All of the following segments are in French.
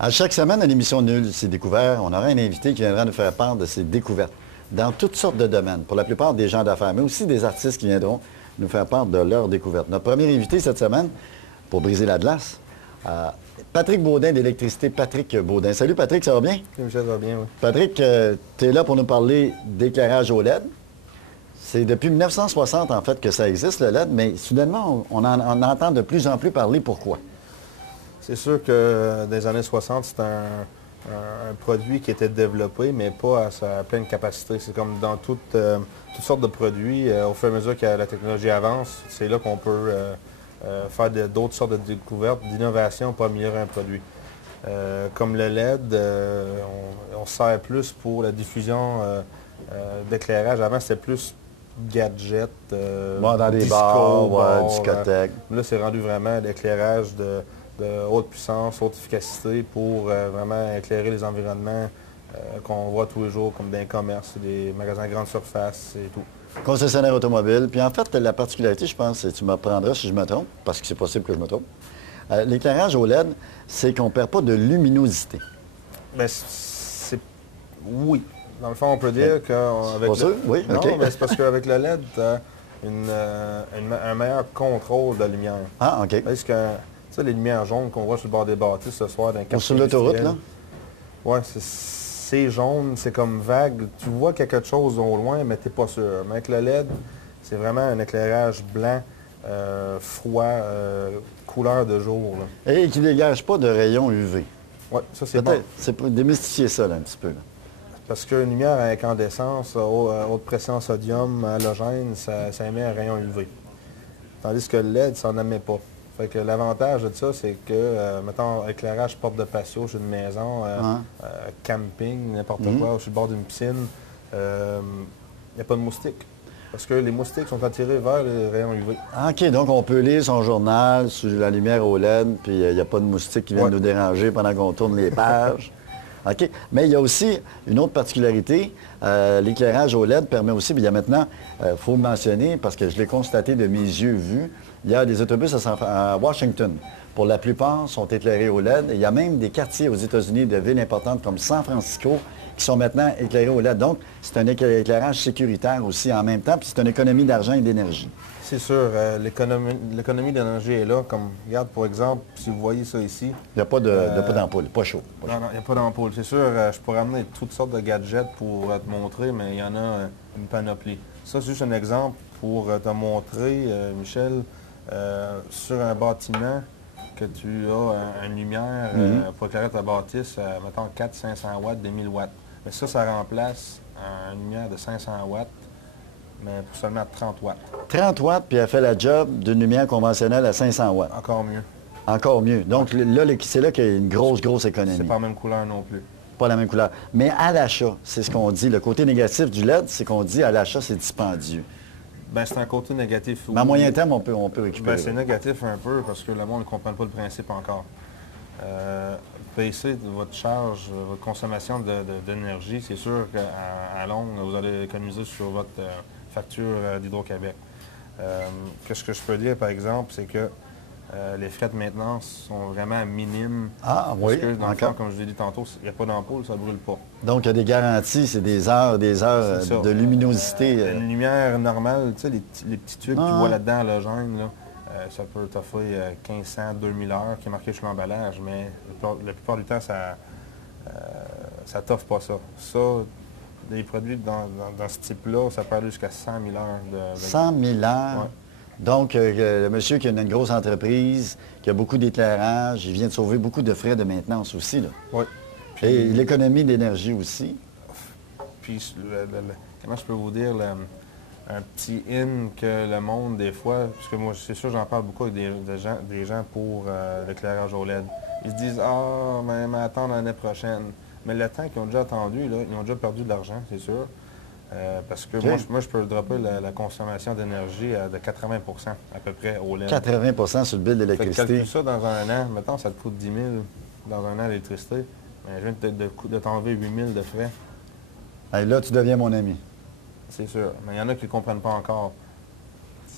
À chaque semaine, à l'émission Nul, c'est découvert, on aura un invité qui viendra nous faire part de ses découvertes dans toutes sortes de domaines, pour la plupart des gens d'affaires, mais aussi des artistes qui viendront nous faire part de leurs découvertes. Notre premier invité cette semaine, pour briser la glace, Patrick Baudin d'Électricité, Patrick Baudin. Salut Patrick, ça va bien? Oui, ça va bien, oui. Patrick, tu es là pour nous parler d'éclairage au LED. C'est depuis 1960, en fait, que ça existe, le LED, mais soudainement, on en entend de plus en plus parler. Pourquoi? C'est sûr que dans les années 60, c'est un produit qui était développé, mais pas à sa pleine capacité. C'est comme dans toutes sortes de produits. Au fur et à mesure que la technologie avance, c'est là qu'on peut faire d'autres sortes de découvertes, d'innovations pour améliorer un produit. Comme le LED, on se sert plus pour la diffusion d'éclairage. Avant, c'était plus gadget, Dans des disco, bars, discothèques. Là, c'est rendu vraiment l'éclairage de haute puissance, haute efficacité pour vraiment éclairer les environnements qu'on voit tous les jours, comme dans les commerces, des magasins à grande surface et tout. Concessionnaire automobile. Puis en fait, la particularité, je pense, et tu m'apprendras si je me trompe, parce que c'est possible que je me trompe, l'éclairage au LED, c'est qu'on ne perd pas de luminosité. Bien, oui. Dans le fond, on peut dire qu'avec le... Oui, non, OK. mais c'est parce qu'avec le LED, tu as un meilleur contrôle de la lumière. Ah, OK. Parce que, tu sais, les lumières jaunes qu'on voit sur le bord des bâtisses ce soir dans Ou sur l'autoroute, là? Oui, c'est jaune, c'est comme vague. Tu vois quelque chose au loin, mais tu n'es pas sûr. Mais avec le LED, c'est vraiment un éclairage blanc, froid, couleur de jour. Là. Et qui ne dégage pas de rayons UV. Oui, ça c'est bon. C'est pour démystifier ça, là, un petit peu. Là. Parce qu'une lumière à incandescence, haute pression sodium, halogène, ça émet un rayon UV. Tandis que le LED, ça n'en émet pas. Fait que l'avantage de ça, c'est que, mettons, éclairage porte de patio chez une maison, camping, n'importe quoi, ou sur le bord d'une piscine, il n'y a pas de moustiques. Parce que les moustiques sont attirés vers les rayons UV. OK, donc on peut lire son journal sous la lumière au LED, puis il n'y a pas de moustiques qui viennent nous déranger pendant qu'on tourne les pages. OK. Mais il y a aussi une autre particularité. L'éclairage au LED permet aussi, bien, il y a maintenant, il faut le mentionner, parce que je l'ai constaté de mes yeux vus, il y a des autobus à Washington. Pour la plupart, sont éclairés au LED. Il y a même des quartiers aux États-Unis de villes importantes comme San Francisco qui sont maintenant éclairés au LED. Donc, c'est un éclairage sécuritaire aussi en même temps, puis c'est une économie d'argent et d'énergie. C'est sûr, l'économie d'énergie est là. Comme, regarde, pour exemple, si vous voyez ça ici... Il n'y a pas d'ampoule, pas chaud. Non, il n'y a pas d'ampoule. C'est sûr, je pourrais amener toutes sortes de gadgets pour te montrer, mais il y en a une panoplie. Ça, c'est juste un exemple pour te montrer, Michel, sur un bâtiment que tu as une lumière pour éclairer ta bâtisse, mettons 400-500 watts, des 1000 watts. Mais ça remplace une lumière de 500 watts, mais pour seulement 30 watts. 30 watts, puis elle fait la job d'une lumière conventionnelle à 500 watts. Encore mieux. Encore mieux. Donc là, c'est là qu'il y a une grosse économie. C'est pas la même couleur non plus. Pas la même couleur. Mais à l'achat, c'est ce qu'on dit. Le côté négatif du LED, c'est qu'on dit à l'achat, c'est dispendieux. Bien, c'est un côté négatif. Mais à moyen terme, on peut récupérer. Bien, c'est négatif un peu parce que le monde ne comprend pas le principe encore. Baisser votre charge, votre consommation d'énergie, c'est sûr qu'à longue, vous allez économiser sur votre facture d'Hydro-Québec. Qu'est-ce que je peux dire, par exemple, c'est que les frais de maintenance sont vraiment minimes. Ah oui, parce que, dans le fond, comme je l'ai dit tantôt, il n'y a pas d'ampoule, ça ne brûle pas. Donc, il y a des garanties, c'est des heures de luminosité. Une lumière normale, tu sais, les petits tubes que tu vois là-dedans, halogène, là, ça peut t'offrir 1500, 2000 heures qui est marqué sur l'emballage, mais la plupart du temps, ça ne t'offre pas ça. Ça, des produits dans ce type-là, ça peut aller jusqu'à 100 000 heures. 100 000 heures? Ouais. Donc, le monsieur qui a une grosse entreprise, qui a beaucoup d'éclairage, il vient de sauver beaucoup de frais de maintenance aussi, là. Oui. Et l'économie d'énergie aussi. Puis, comment je peux vous dire, un petit in que le monde, des fois, parce que moi, c'est sûr, j'en parle beaucoup avec des gens pour l'éclairage au LED. Ils se disent, mais attendre l'année prochaine. Mais le temps qu'ils ont déjà attendu, là, ils ont déjà perdu de l'argent, c'est sûr. Parce que moi, je peux dropper la consommation d'énergie de 80 à peu près au LED. 80 sur le bill d'électricité. Calcule ça dans un an. Mettons, ça te coûte 10 000 dans un an d'électricité. Je viens de t'enlever 8 000 de frais. Et là, tu deviens mon ami. C'est sûr. Mais il y en a qui ne comprennent pas encore.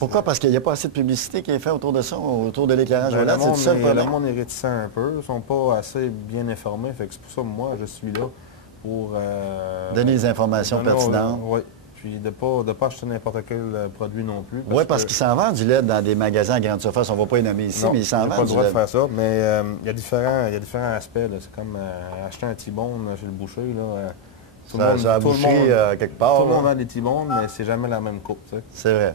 Pourquoi? Parce qu'il n'y a pas assez de publicité qui est faite autour de ça, autour de l'éclairage OLED, c'est ça le Le problème? monde est réticent un peu, ils ne sont pas assez bien informés. Fait que c'est pour ça que moi, je suis là pour... Donner les informations pertinentes. Oui. Puis de ne pas acheter n'importe quel produit non plus. Oui, parce qu'il s'en vend du LED dans des magasins à grande surface. On ne va pas y nommer ici, non, mais il s'en vend pas le du droit LED. de faire ça, mais il y a différents aspects. C'est comme acheter un T-bone chez le boucher. Là, Ça a bouché quelque part. Tout le monde a des T-bones, mais c'est jamais la même coupe. C'est vrai.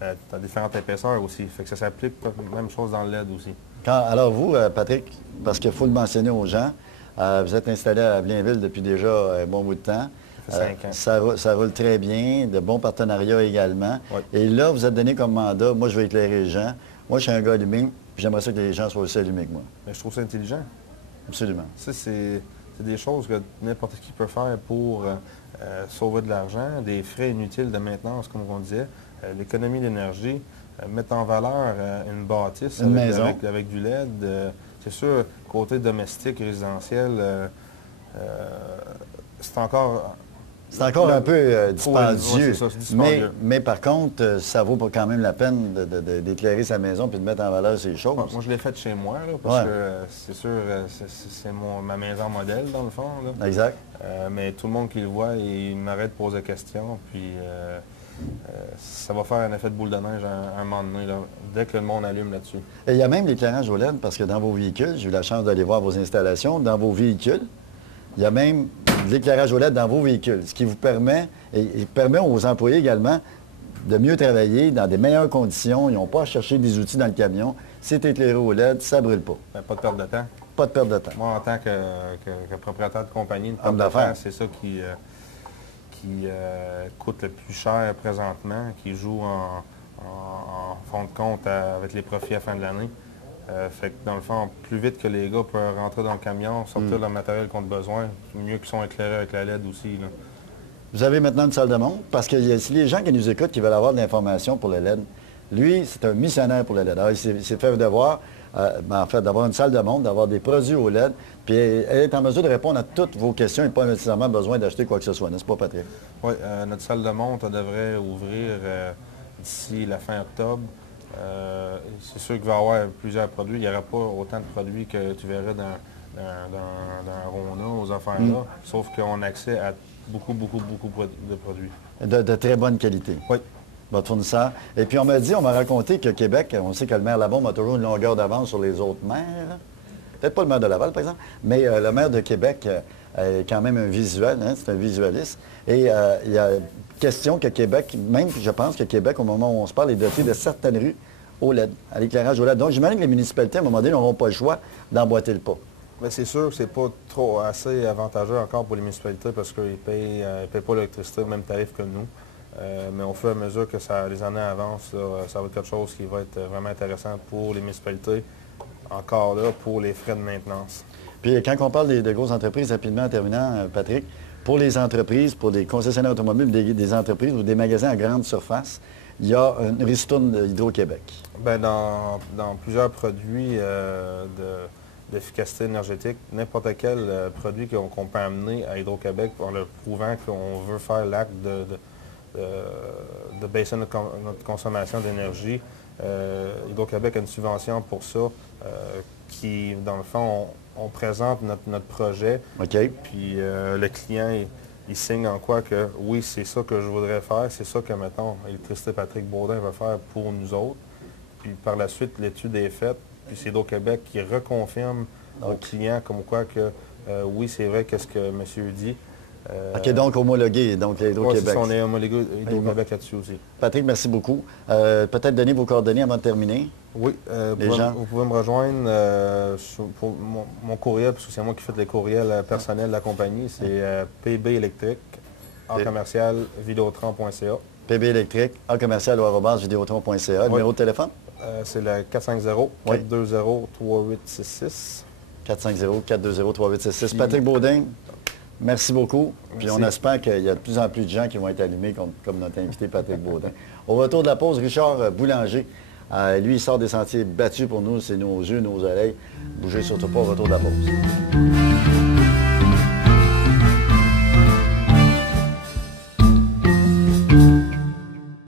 Tu as différentes épaisseurs aussi. Fait que ça s'applique même chose dans le LED aussi. Alors vous, Patrick, parce qu'il faut le mentionner aux gens, vous êtes installé à Blainville depuis déjà un bon bout de temps. Ça fait 5 ans. Ça roule très bien, de bons partenariats également. Oui. Et là, vous êtes donné comme mandat, moi je vais éclairer les gens. Moi, je suis un gars allumé, puis j'aimerais ça que les gens soient aussi allumés que moi. Mais je trouve ça intelligent. Absolument. Ça, c'est des choses que n'importe qui peut faire pour sauver de l'argent, des frais inutiles de maintenance, comme on disait, l'économie d'énergie, mettre en valeur une bâtisse Une maison. avec du LED. C'est sûr, côté domestique, résidentiel, c'est encore... C'est encore un peu dispendieux, ouais, c'est dispendieux. mais par contre, ça vaut quand même la peine d'éclairer sa maison puis de mettre en valeur ses choses. Moi, je l'ai fait chez moi, là, parce que c'est sûr, c'est ma maison modèle, dans le fond. Là. Exact. Mais tout le monde qui le voit, il m'arrête de poser des questions, puis ça va faire un effet de boule de neige un moment donné, là, dès que le monde allume là-dessus. Et il y a même l'éclairage OLED, parce que dans vos véhicules, j'ai eu la chance d'aller voir vos installations, dans vos véhicules, il y a même de l'éclairage OLED dans vos véhicules, ce qui vous permet, et permet aux employés également de mieux travailler dans des meilleures conditions. Ils n'ont pas à chercher des outils dans le camion. C'est éclairé au LED, ça ne brûle pas. Ben, pas de perte de temps. Pas de perte de temps. Moi, en tant que propriétaire de compagnie, une Homme perte de d'affaires. temps, c'est ça qui coûte le plus cher présentement, qui joue en fond de compte avec les profits à la fin de l'année. Fait que dans le fond, plus vite que les gars peuvent rentrer dans le camion, sortir le matériel qu'ils ont besoin, mieux qu'ils sont éclairés avec la LED aussi. Là. Vous avez maintenant une salle de montre, parce que si les gens qui nous écoutent qui veulent avoir de l'information pour le LED, lui, c'est un missionnaire pour le LED. Alors, il s'est fait devoir, en fait, d'avoir une salle de montre, d'avoir des produits au LED, puis être en mesure de répondre à toutes vos questions et pas nécessairement besoin d'acheter quoi que ce soit, n'est-ce pas, Patrick? Oui, notre salle de montre devrait ouvrir d'ici la fin octobre. C'est sûr qu'il va y avoir plusieurs produits. Il n'y aura pas autant de produits que tu verrais dans un Rona, aux affaires-là, sauf qu'on a accès à beaucoup de produits. De très bonne qualité. Oui. Votre fournisseur. Et puis on m'a raconté que Québec, on sait que le maire Labombe a toujours une longueur d'avance sur les autres maires. Peut-être pas le maire de Laval, par exemple, mais le maire de Québec est quand même un visuel, hein, c'est un visualiste. Et il y a question que Québec, même je pense que Québec, au moment où on se parle, est doté de certaines rues au LED, à l'éclairage au LED. Donc j'imagine que les municipalités, à un moment donné, n'auront pas le choix d'emboîter le pas. Mais c'est sûr que ce n'est pas trop assez avantageux encore pour les municipalités parce qu'ils ne payent pas l'électricité au même tarif que nous. Mais au fur et à mesure que les années avancent, là, ça va être quelque chose qui va être vraiment intéressant pour les municipalités, encore là, pour les frais de maintenance. Puis quand on parle des grosses entreprises, rapidement en terminant, Patrick, pour les entreprises, pour les concessionnaires automobiles, des entreprises ou des magasins à grande surface, il y a une ristourne Hydro-Québec. Bien, dans plusieurs produits d'efficacité énergétique, n'importe quel produit qu'on peut amener à Hydro-Québec en le prouvant qu'on veut faire l'acte de baisser notre consommation d'énergie. Hydro-Québec a une subvention pour ça qui, dans le fond, on présente notre projet. OK. Puis le client, il signe en quoi que oui, c'est ça que je voudrais faire, c'est ça que, mettons, Électricité Patrick Baudin va faire pour nous autres. Puis par la suite, l'étude est faite, puis c'est Hydro-Québec qui reconfirme au client comme quoi que oui, c'est vrai, qu'est-ce que monsieur dit. OK, donc homologué, donc Hydro-Québec. Oui, on est homologué Hydro-Québec là-dessus aussi. Patrick, merci beaucoup. Peut-être donner vos coordonnées avant de terminer. Oui, vous pouvez me rejoindre pour mon courriel, parce que c'est moi qui fais les courriels personnels de la compagnie. C'est pbélectrique, @vidéotron.ca. pbélectrique, @vidéotron.ca. Numéro de téléphone? C'est le 450-420-3866. 450-420-3866. Patrick Baudin, merci beaucoup. Puis on espère qu'il y a de plus en plus de gens qui vont être allumés comme notre invité Patrick Baudin. Au retour de la pause, Richard Boulanger. Lui, il sort des sentiers battus pour nous. C'est nos yeux, nos oreilles. Bougez surtout pas au retour de la pause.